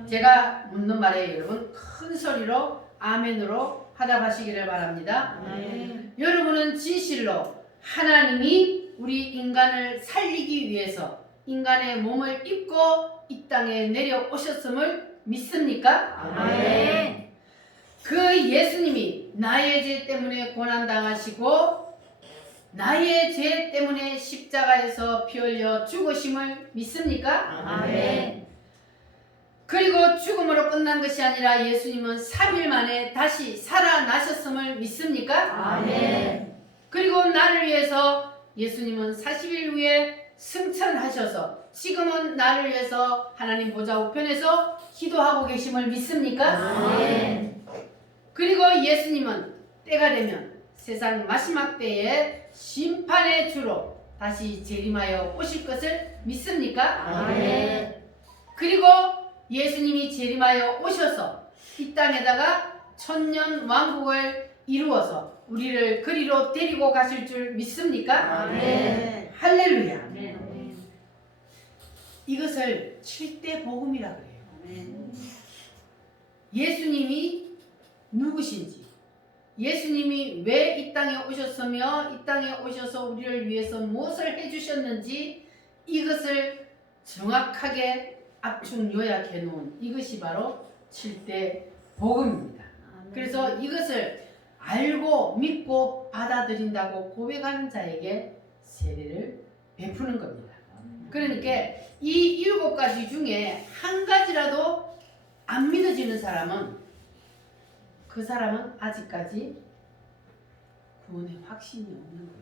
제가 묻는 말에 여러분 큰 소리로 아멘으로 화답하시기를 바랍니다. 아멘. 여러분은 진실로 하나님이 우리 인간을 살리기 위해서 인간의 몸을 입고 이 땅에 내려오셨음을 믿습니까? 아멘. 그 예수님이 나의 죄 때문에 고난당하시고 나의 죄 때문에 십자가에서 피 흘려 죽으심을 믿습니까? 아멘. 그리고 죽음으로 끝난 것이 아니라 예수님은 3일 만에 다시 살아나셨음을 믿습니까? 아멘. 그리고 나를 위해서 예수님은 40일 후에 승천하셔서 지금은 나를 위해서 하나님 보좌 우편에서 기도하고 계심을 믿습니까? 아멘. 그리고 예수님은 때가 되면 세상 마지막 때에 심판의 주로 다시 재림하여 오실 것을 믿습니까? 아멘. 그리고 예수님이 재림하여 오셔서 이 땅에다가 천년 왕국을 이루어서 우리를 그리로 데리고 가실 줄 믿습니까? 아멘. 할렐루야. 아멘. 이것을 7대 복음이라 그래요. 아멘. 예수님이 누구신지, 예수님이 왜 이 땅에 오셨으며 이 땅에 오셔서 우리를 위해서 무엇을 해주셨는지 이것을 정확하게 압축 요약해 놓은 이것이 바로 7대 복음입니다. 그래서 이것을 알고 믿고 받아들인다고 고백하는 자에게 세례를 베푸는 겁니다. 그러니까 이 7가지 중에 한 가지라도 안 믿어지는 사람은 그 사람은 아직까지 구원의 확신이 없는 거예요.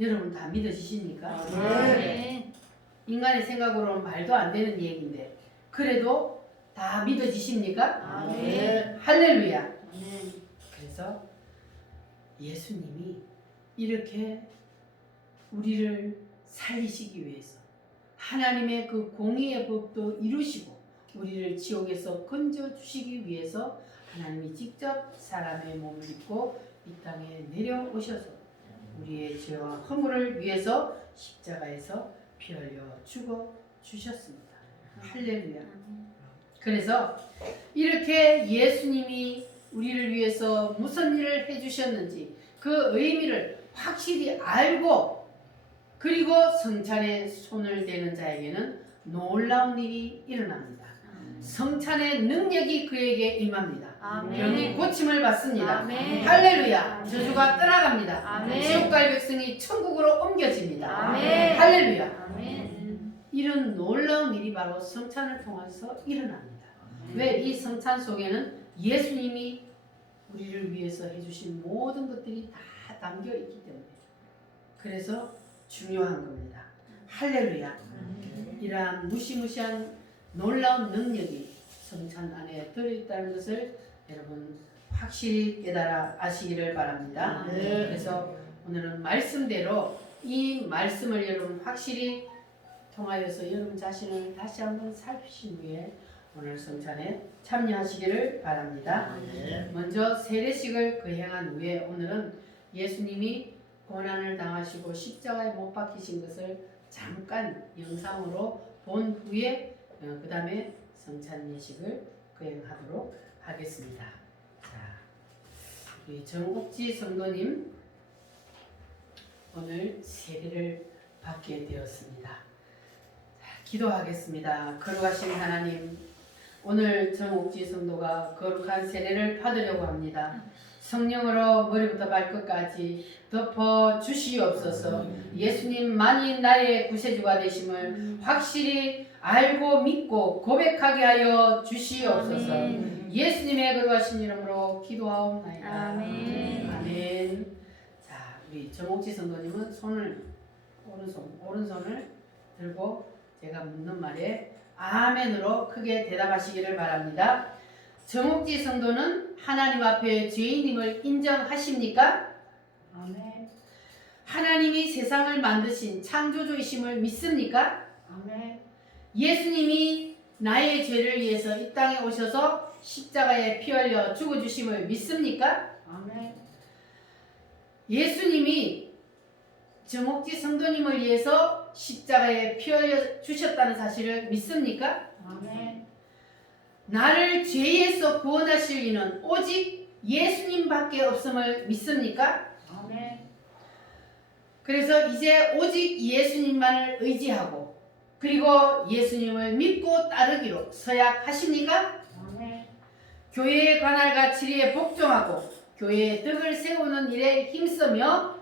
여러분 다 믿어지십니까? 아멘. 인간의 생각으로는 말도 안 되는 얘기인데 그래도 다 믿어지십니까? 아멘. 할렐루야. 아멘. 그래서 예수님이 이렇게 우리를 살리시기 위해서 하나님의 그 공의의 법도 이루시고 우리를 지옥에서 건져주시기 위해서 하나님이 직접 사람의 몸을 입고 이 땅에 내려오셔서 우리의 죄와 허물을 위해서 십자가에서 피 흘려 죽어 주셨습니다. 할렐루야. 그래서 이렇게 예수님이 우리를 위해서 무슨 일을 해주셨는지 그 의미를 확실히 알고 그리고 성찬에 손을 대는 자에게는 놀라운 일이 일어납니다. 성찬의 능력이 그에게 임합니다. 아멘. 병이 고침을 받습니다. 아멘. 할렐루야. 아멘. 저주가 떠나갑니다. 아멘. 지옥 갈 백성이 천국으로 옮겨집니다. 아멘. 할렐루야. 아멘. 이런 놀라운 일이 바로 성찬을 통해서 일어납니다. 왜? 이 성찬 속에는 예수님이 우리를 위해서 해주신 모든 것들이 다 담겨 있기 때문에 그래서 중요한 겁니다. 할렐루야. 이러한 무시무시한 놀라운 능력이 성찬 안에 들어있다는 것을 여러분 확실히 깨달아 아시기를 바랍니다. 네. 그래서 오늘은 말씀대로 이 말씀을 여러분 확실히 통하여서 여러분 자신을 다시 한번 살피신 후에 오늘 성찬에 참여하시기를 바랍니다. 먼저 세례식을 거행한 후에 오늘은 예수님이 고난을 당하시고 십자가에 못 박히신 것을 잠깐 영상으로 본 후에 그 다음에 성찬 예식을 거행하도록 하겠습니다. 자, 우리 정옥지 성도님 오늘 세례를 받게 되었습니다. 자, 기도하겠습니다. 거룩하신 하나님, 오늘 정옥지 성도가 거룩한 세례를 받으려고 합니다. 성령으로 머리부터 발끝까지 덮어 주시옵소서. 예수님만이 나의 구세주가 되심을 확실히 알고 믿고 고백하게 하여 주시옵소서. 예수님의 거룩하신 이름으로 기도하옵나이다. 아멘. 아멘. 자, 우리 정옥지 성도님은 오른손을 들고 제가 묻는 말에 아멘으로 크게 대답하시기를 바랍니다. 정옥지 성도는 하나님 앞에 죄인임을 인정하십니까? 아멘. 하나님이 세상을 만드신 창조주이심을 믿습니까? 아멘. 예수님이 나의 죄를 위해서 이 땅에 오셔서 십자가에 피 흘려 죽어주심을 믿습니까? 아멘. 예수님이 정옥지 성도님을 위해서 십자가에 피 흘려 주셨다는 사실을 믿습니까? 아멘. 나를 죄에서 구원하실 이는 오직 예수님밖에 없음을 믿습니까? 아멘. 그래서 이제 오직 예수님만을 의지하고 그리고 예수님을 믿고 따르기로 서약하십니까? 아멘. 교회의 관할과 지리에 복종하고 교회의 덕을 세우는 일에 힘쓰며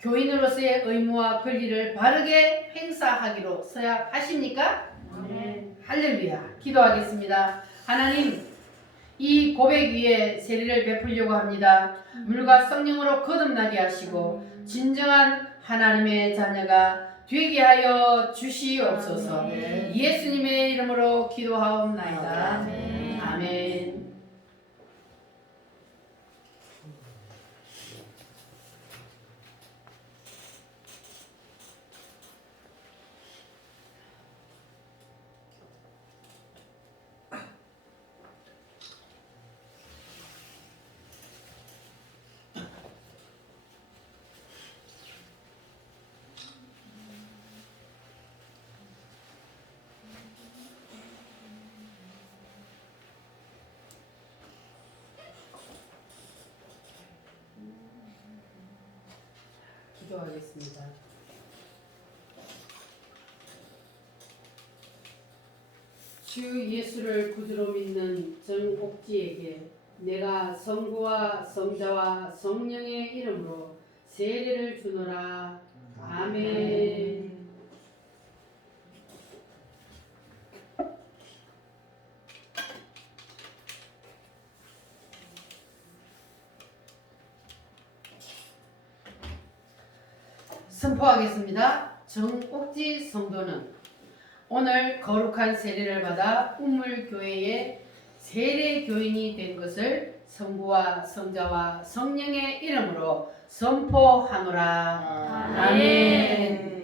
교인으로서의 의무와 권리를 바르게 행사하기로 서약하십니까? 아멘. 할렐루야. 기도하겠습니다. 하나님, 이 고백 위에 세례를 베풀려고 합니다. 물과 성령으로 거듭나게 하시고 진정한 하나님의 자녀가 되게 하여 주시옵소서. 아멘. 예수님의 이름으로 기도하옵나이다. 아멘. 아멘. 기도하겠습니다. 주 예수를 구주로 믿는 정옥지에게 내가 성부와 성자와 성령의 이름으로 세례를 주노라. 아멘. 선포하겠습니다. 정옥지 성도는 오늘 거룩한 세례를 받아 우물교회의 세례 교인이 된 것을 성부와 성자와 성령의 이름으로 선포하노라. 아멘.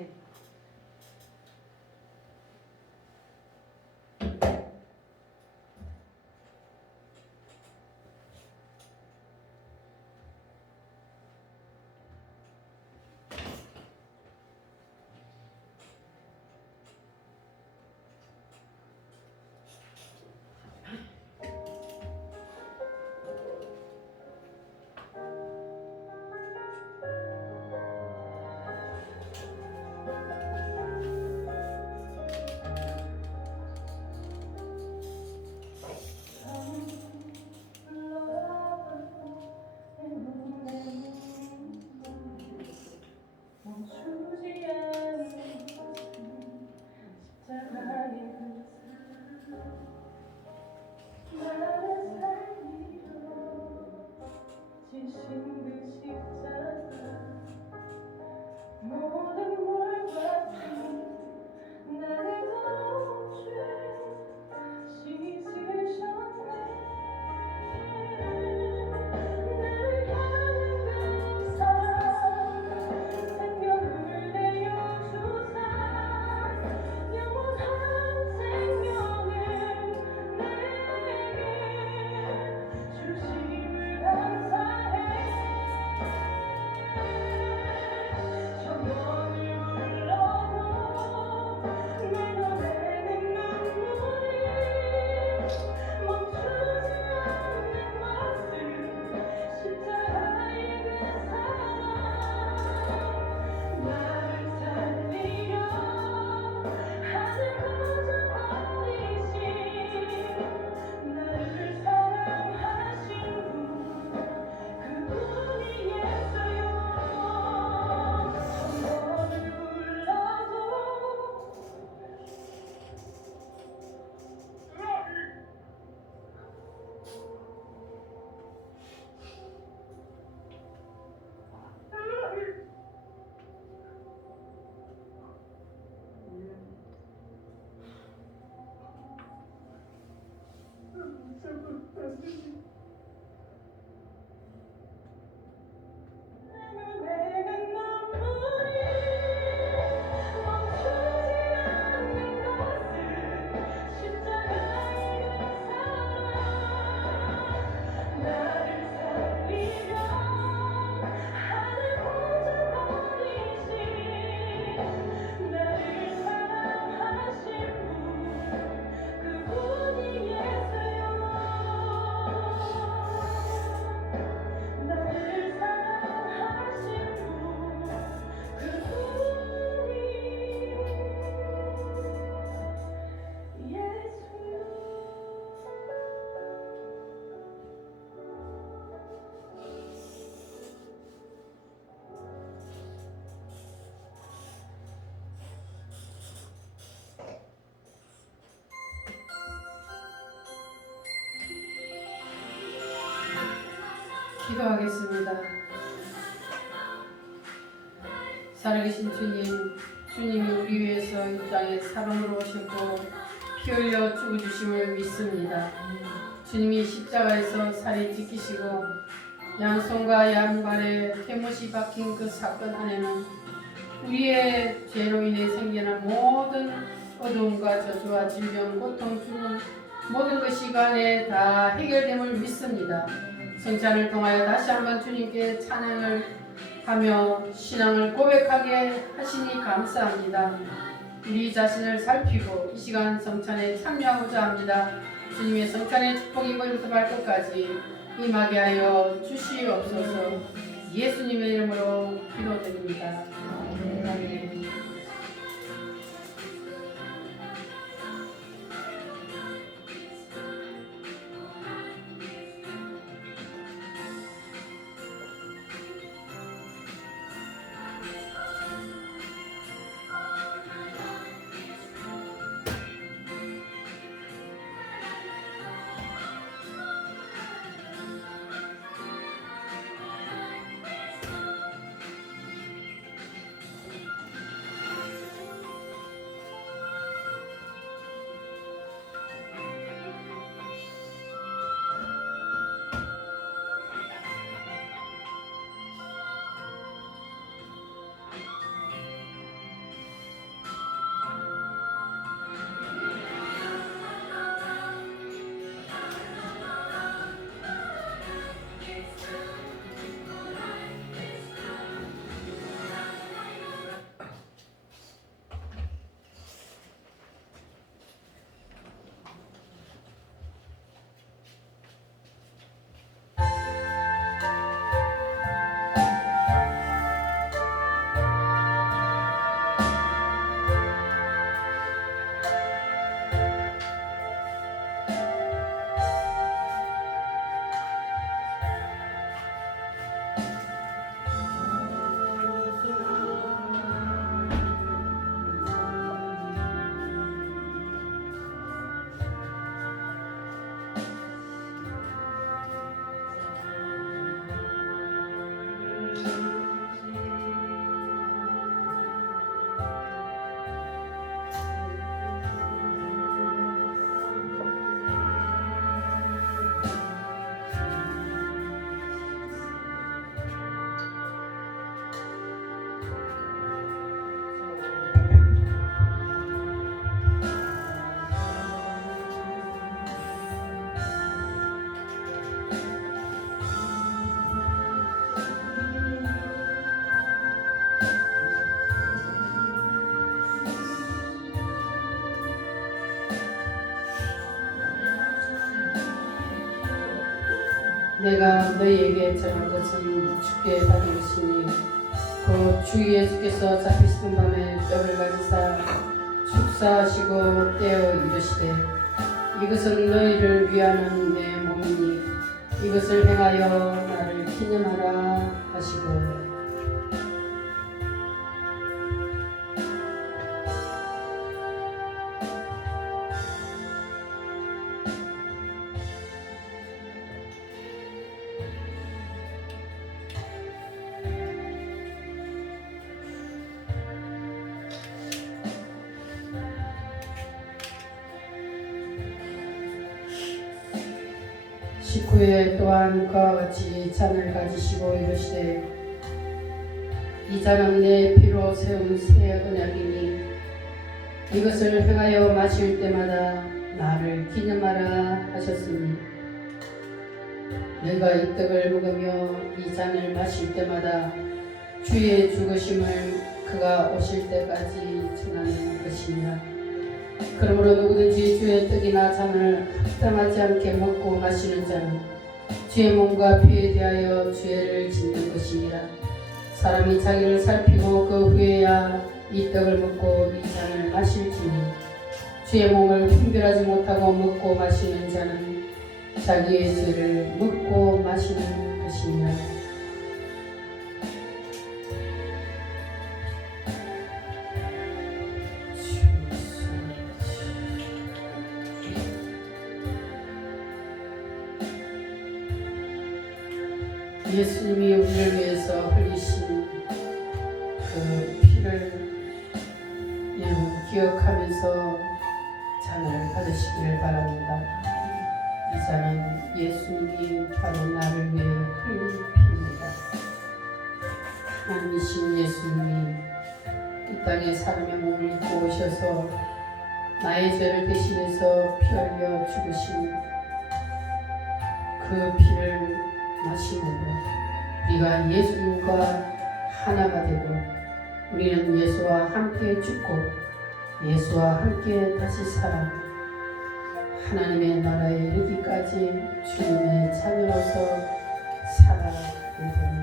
기도하겠습니다. 살아계신 주님, 주님이 우리 위해서 이 땅에 사람으로 오셨고 피 흘려 죽어주심을 믿습니다. 주님이 십자가에서 살이 찢기시고 양손과 양발에 태못이 박힌 그 사건 안에는 우리의 죄로 인해 생겨난 모든 어두움과 저주와 질병, 고통, 죽음 모든 것이 그 안에 다 해결됨을 믿습니다. 성찬을 통하여 다시 한번 주님께 찬양을 하며 신앙을 고백하게 하시니 감사합니다. 우리 자신을 살피고 이 시간 성찬에 참여하고자 합니다. 주님의 성찬의 축복이 머리부터 발끝까지 임하게 하여 주시옵소서. 예수님의 이름으로 기도드립니다. 아멘. 내가 너희에게 전한 것은 주께 받은 것이니 곧 주 예수께서 잡히시던 밤에 떡을 가지사 축사하시고 떼어 이르시되 이것은 너희를 위하는 내 몸이니 이것을 행하여 나를 기념하라 하시고 식후에 또한 그와 같이 잔을 가지시고 이르시되 이 잔은 내 피로 세운 새 언약이니 이것을 행하여 마실 때마다 나를 기념하라 하셨으니 내가 이 떡을 먹으며 이 잔을 마실 때마다 주의 죽으심을 그가 오실 때까지 전하는 것이니라. 그러므로 누구든지 주의 떡이나 잔을 합당하지 않게 먹고 마시는 자는 주의 몸과 피에 대하여 죄를 짓는 것이니라. 사람이 자기를 살피고 그 후에야 이 떡을 먹고 이 잔을 마실지니 주의 몸을 분별하지 못하고 먹고 마시는 자는 자기의 죄를 먹고 마시는 것이니라. 예수님이 우리를 위해서 흘리신 그 피를 기억하면서 잔을 받으시기를 바랍니다. 이 잔은 예수님이 바로 나를 위해 흘린 피입니다. 하나님이신 예수님이 이 땅에 사람의 몸을 입고 오셔서 나의 죄를 대신해서 피 흘려 죽으신 그 피를 마심으로 우리가 예수님과 하나가 되고 우리는 예수와 함께 죽고 예수와 함께 다시 살아 하나님의 나라에 이르기까지 주님의 자녀로서 살아가게 됩니다.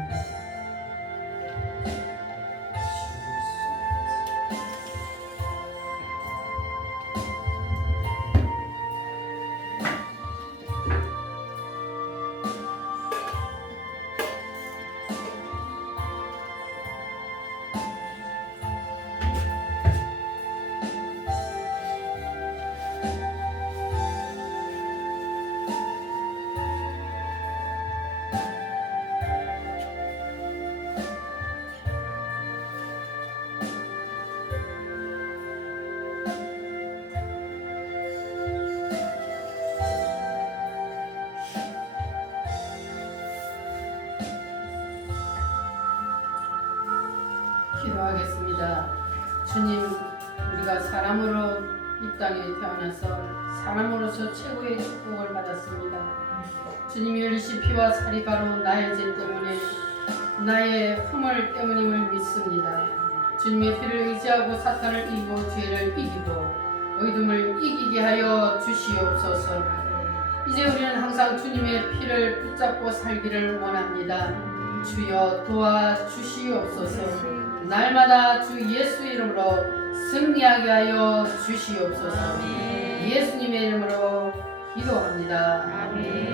기도하겠습니다. 주님, 우리가 사람으로 이 땅에 태어나서 사람으로서 최고의 축복을 받았습니다. 주님이 흘리신 피와 살이 바로 나의 죄 때문에 나의 허물 때문임을 믿습니다. 주님의 피를 의지하고 사탄을 이기고 죄를 이기고 어둠을 이기게 하여 주시옵소서. 이제 우리는 항상 주님의 피를 붙잡고 살기를 원합니다. 주여 도와주시옵소서. 날마다 주 예수 이름으로 승리하게 하여 주시옵소서. 예수님의 이름으로 기도합니다. 아멘.